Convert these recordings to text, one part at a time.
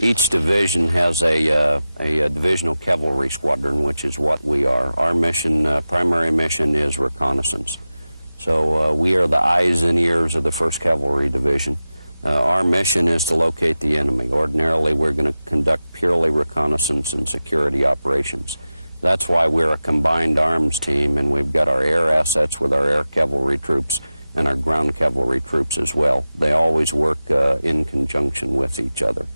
Each division has a divisional cavalry squadron, which is what we are. Our mission, primary mission, is reconnaissance. So we are the eyes and ears of the 1st Cavalry Division. Our mission is to locate the enemy. Ordinarily, we're going to conduct purely reconnaissance and security operations. That's why we're a combined arms team, and we've got our air assets with our air cavalry troops and our ground cavalry troops as well. They always work in conjunction with each other.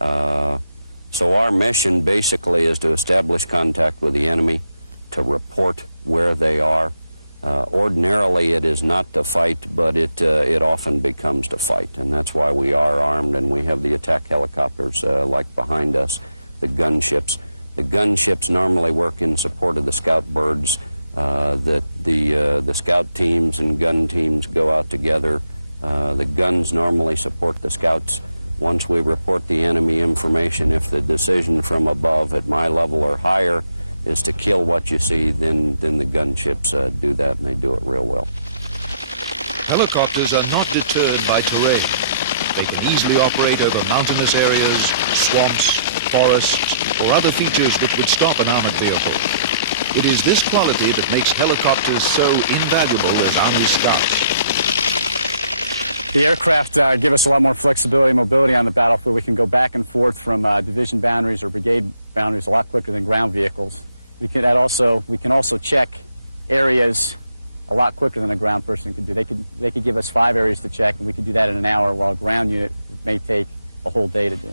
So our mission basically is to establish contact with the enemy, to report where they are. Ordinarily it is not to fight, but it often becomes to fight, and that's why we are armed, and we have the attack helicopters like behind us, the gunships. The gunships normally work in support of the scout birds. The scout teams and gun teams go out together. The guns normally support the scouts. Once we report the enemy information, if the decision from above at my level or higher is to kill what you see, then the gunships do that, and they do it real well. The aircraft give us a lot more flexibility and mobility on the battlefield. We can go back and forth from division boundaries or brigade boundaries a lot quicker than ground vehicles. We can also check areas a lot quicker than a ground person could do. They could give us 5 areas to check, and we could do that in an hour, while a ground unit may take a whole day to do.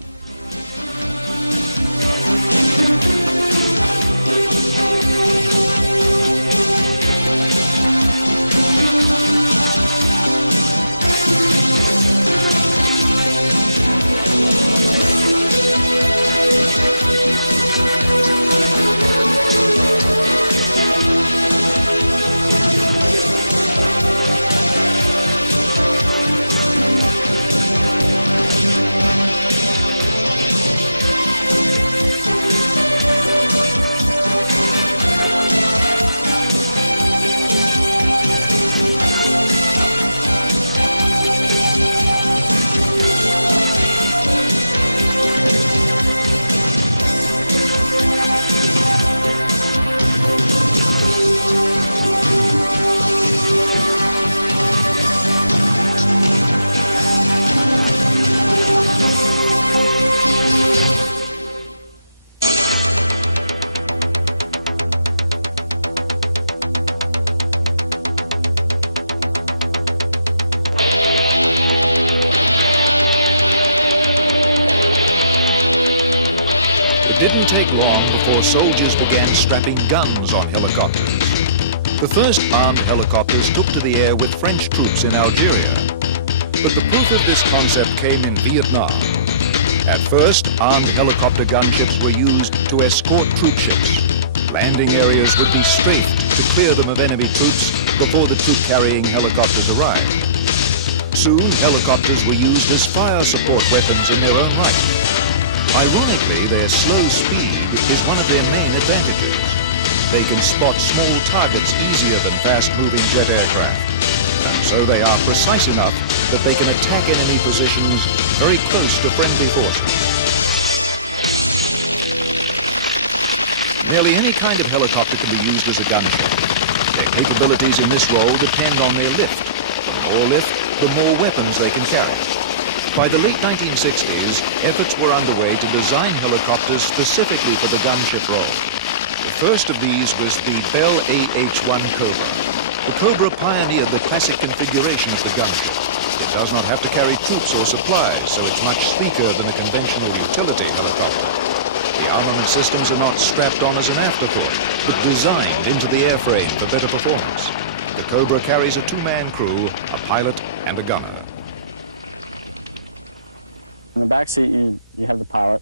In the back seat, you have the pilot,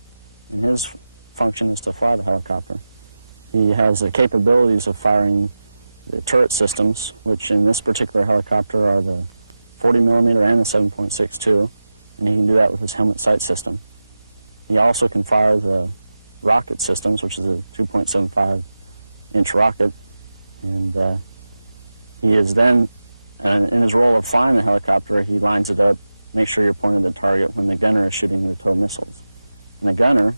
and his function is to fly the helicopter. He has the capabilities of firing the turret systems, which in this particular helicopter are the 40 millimeter and the 7.62, and he can do that with his helmet sight system. He also can fire the rocket systems, which is a 2.75-inch rocket, and he is then, in his role of flying the helicopter, he lines it up, make sure you're pointing at the target when the gunner is shooting the tow missiles. And the gunner,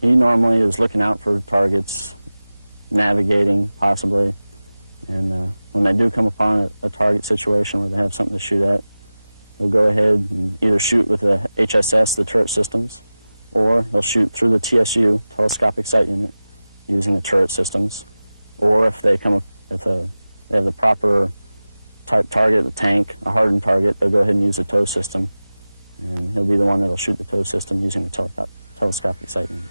he normally is looking out for targets, navigating possibly, and when they do come upon a target situation where they have something to shoot at, he'll go ahead and either shoot with the HSS, the turret systems, or he'll shoot through the TSU, telescopic sight unit, using the turret systems. Or if they have the proper type target, the tank, a hardened target, they'll go ahead and use the tow system, and he'll be the one that'll shoot the tow system using the telescopic sight unit.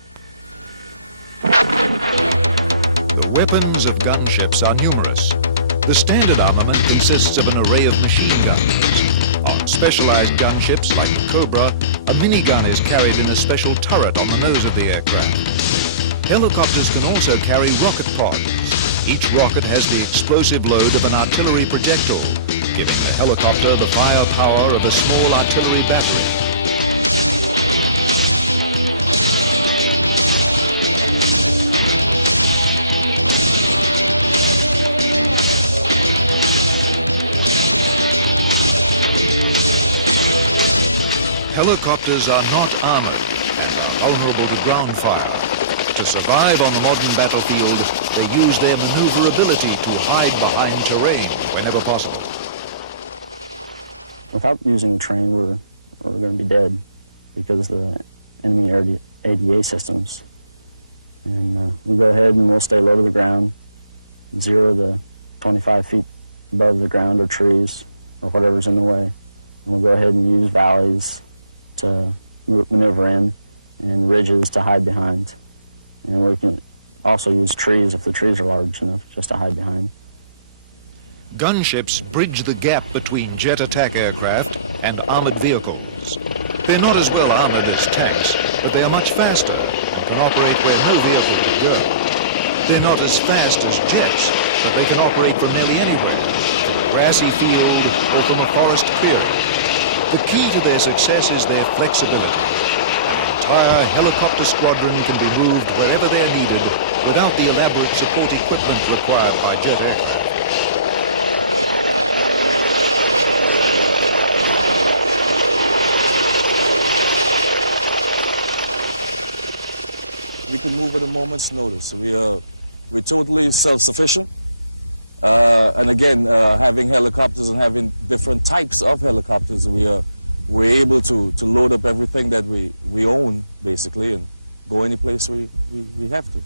Without using the train, we're going to be dead because of the enemy ADA systems. And we go ahead and we'll stay low to the ground, 0 to 25 feet above the ground or trees or whatever's in the way. And we'll go ahead and use valleys to maneuver in and ridges to hide behind. And we can also use trees if the trees are large enough just to hide behind. We can move at a moment's notice. We're totally self-sufficient. And again, having helicopters and having different types of helicopters, we're able to load up everything that we own, basically, and go any place we have to.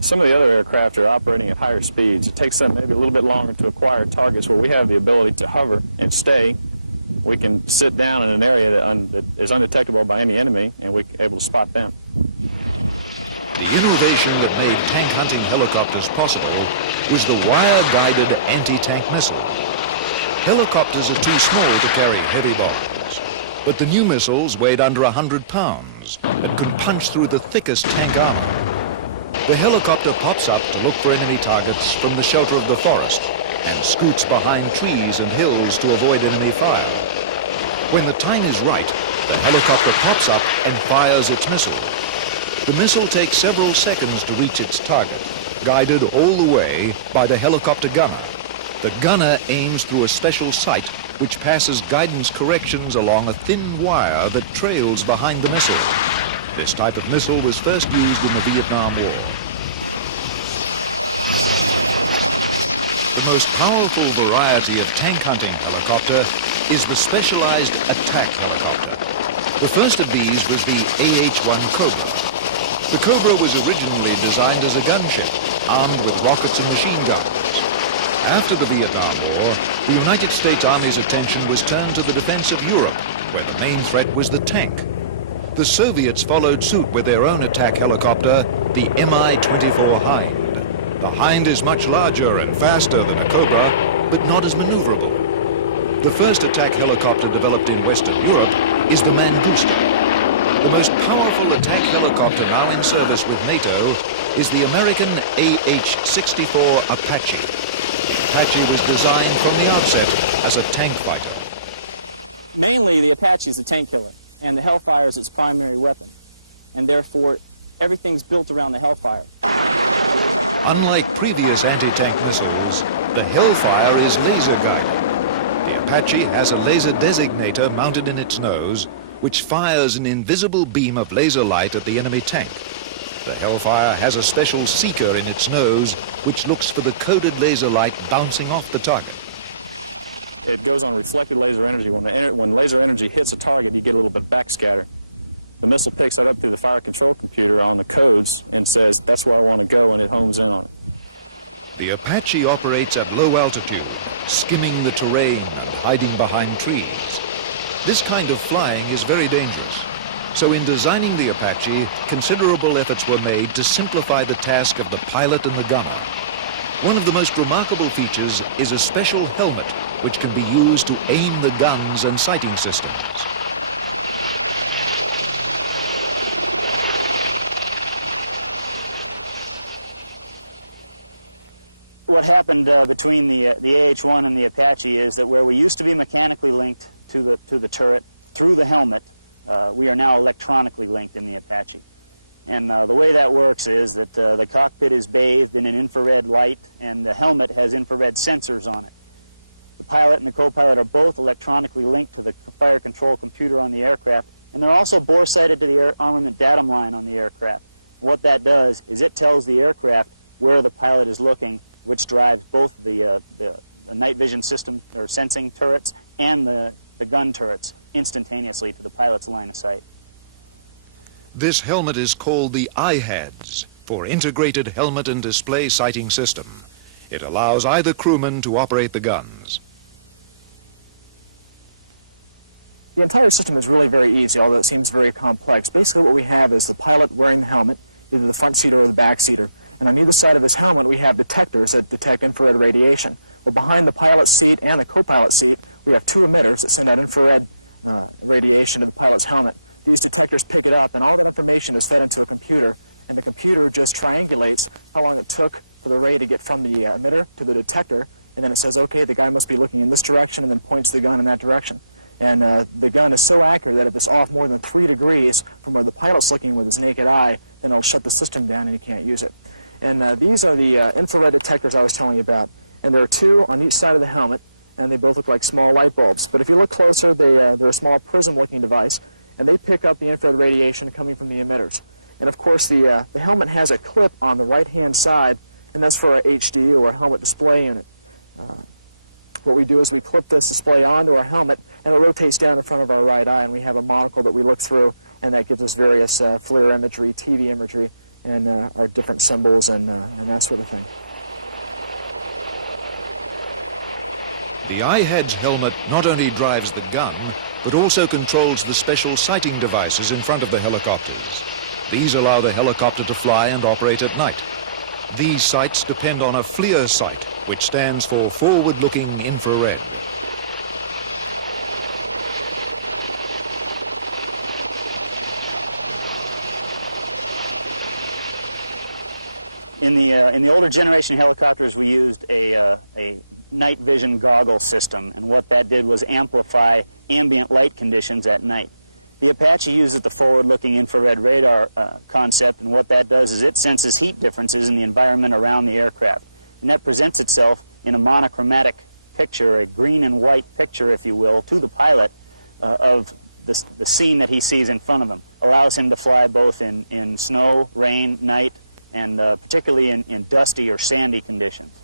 Some of the other aircraft are operating at higher speeds. It takes them maybe a little bit longer to acquire targets where we have the ability to hover and stay. We can sit down in an area that is undetectable by any enemy, and we're able to spot them. Mainly, the Apache is a tank killer, and the Hellfire is its primary weapon. And therefore, everything's built around the Hellfire. It goes on reflected laser energy. When laser energy hits a target, you get a little bit of backscatter. The missile picks that up through the fire control computer on the codes and says, that's where I want to go, and it homes in on it. What happened between the AH-1 and the Apache is that where we used to be mechanically linked to the turret through the helmet, we are now electronically linked in the Apache. And the way that works is that the cockpit is bathed in an infrared light, and the helmet has infrared sensors on it. The pilot and the co-pilot are both electronically linked to the fire control computer on the aircraft, and they're also bore-sighted to the armament datum line on the aircraft. And what that does is it tells the aircraft where the pilot is looking, which drives both the night vision system or sensing turrets and the gun turrets instantaneously to the pilot's line of sight. The entire system is really very easy, although it seems very complex. Basically what we have is the pilot wearing the helmet, either the front seater or the back seater. And on either side of his helmet, we have detectors that detect infrared radiation. Well, behind the pilot's seat and the co-pilot seat, we have two emitters that send out infrared radiation to the pilot's helmet. These detectors pick it up, and all that information is fed into a computer, and the computer just triangulates how long it took for the ray to get from the emitter to the detector, and then it says, okay, the guy must be looking in this direction, and then points the gun in that direction. And the gun is so accurate that if it's off more than 3 degrees from where the pilot's looking with his naked eye, then it'll shut the system down and you can't use it. And these are the infrared detectors I was telling you about. And there are two on each side of the helmet, and they both look like small light bulbs. But if you look closer, they're a small prism-looking device, and they pick up the infrared radiation coming from the emitters. And of course, the helmet has a clip on the right-hand side, and that's for our HD, or helmet display unit. What we do is we clip this display onto our helmet, and it rotates down in front of our right eye, and we have a monocle that we look through, and that gives us various FLIR imagery, TV imagery, and our different symbols and that sort of thing. In the older generation helicopters, we used a night vision goggle system, and what that did was amplify ambient light conditions at night. The Apache uses the forward-looking infrared radar concept, and what that does is it senses heat differences in the environment around the aircraft, and that presents itself in a monochromatic picture, a green and white picture, if you will, to the pilot of the scene that he sees in front of him. Allows him to fly both in snow, rain, night, and particularly in dusty or sandy conditions.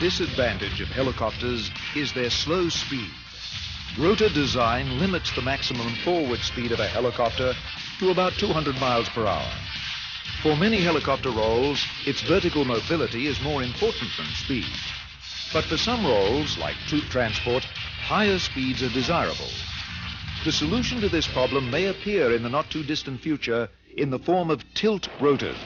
disadvantage of helicopters is their slow speed. Rotor design limits the maximum forward speed of a helicopter to about 200 miles per hour. For many helicopter roles, its vertical mobility is more important than speed. But for some roles, like troop transport, higher speeds are desirable. The solution to this problem may appear in the not-too-distant future in the form of tilt rotors.